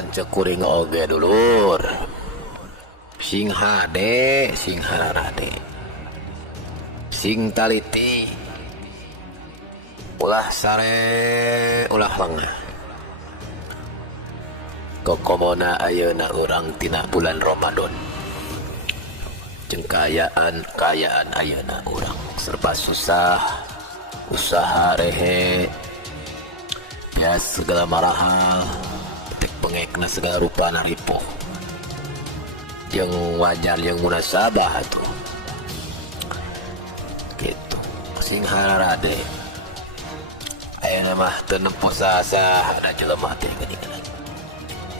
keadaan cekuring oge dulur. Sing hade, sing hararade, sing taliti, ulah sare, ulah lengah. Kokomona ayeuna urang tina bulan Ramadan. Cengkayaan ayeuna urang serba susah, usaha rehe, ya segala marahal, tek pengekna segala rupa naripo. Yang wajar yang munasabah tuh. Gitu. Sing hararade. Ayeuna mah teu nempo sasa ada jelema teh geuning.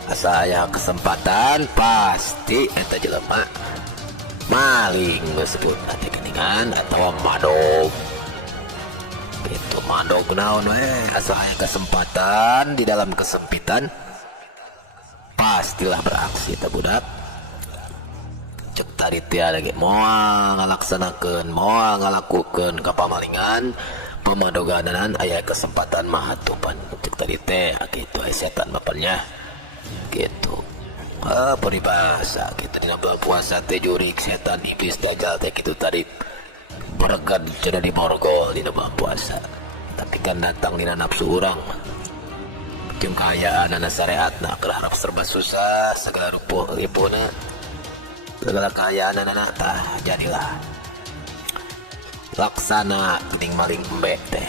Asa aya kesempatan pasti eta jelema maling disebut nanti geuningan atau madog. Itu madog naon we, asa aya kesempatan di dalam kesempitan pastilah beraksi eta budak. Cek tadi tiada lagi moal ngalaksanakeun, moal ngalakukeun kapamalingan, pemadoganan aya kesempatan mah atupan. Cek tadi teh kitu setan bapaknya. Gitu. Peribahasa kita di bulan puasa teh jurik setan iblis dajjal teh kitu tadi bergad cenah di borgol di bulan puasa. Tapi kan datang dina nafsu urang. Jeung kaayaan ana syariatna harap serba susah segala rupa ripuna. Segala kaayaan anak tah jadilah laksana geuning maling embe teh,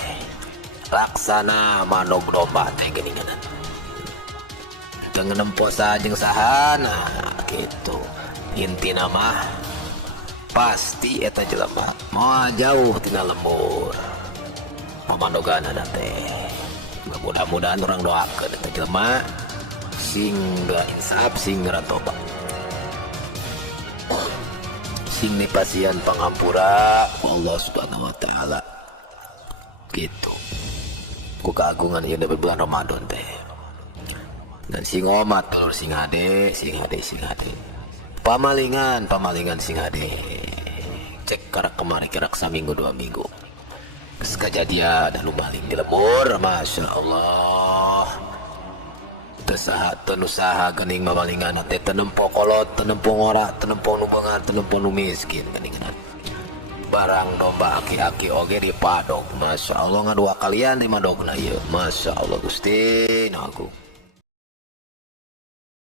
laksana manog domba teh geuningan teu nempo sajeng sahana gitu. Intina mah pasti eta jelema moal jauh tina lembur pamadoganana teh. Mudah-mudahan orang doakeun eta jelema sing insaf sing tobat, sing pasien pangampura Allah Subhanahu wa taala. Gitu. Ku keagungan ieu bulan Ramadan teh. Dan sing omat telur sing hade. Pamalingan sing hade. Cek karak kemari karak saminggu 2 minggu. Geus kajadian anu maling di lembur, masya Allah. Tenusaha geuning mamalingan teh tenempo kolot, tenempo ngora, tenempo nu beungar, tenempo nu miskin geuningan. Barang domba aki-aki oge dipadog, masya Allah ngadua kalian di madogna ieu. Masya Allah Gusti, nah aku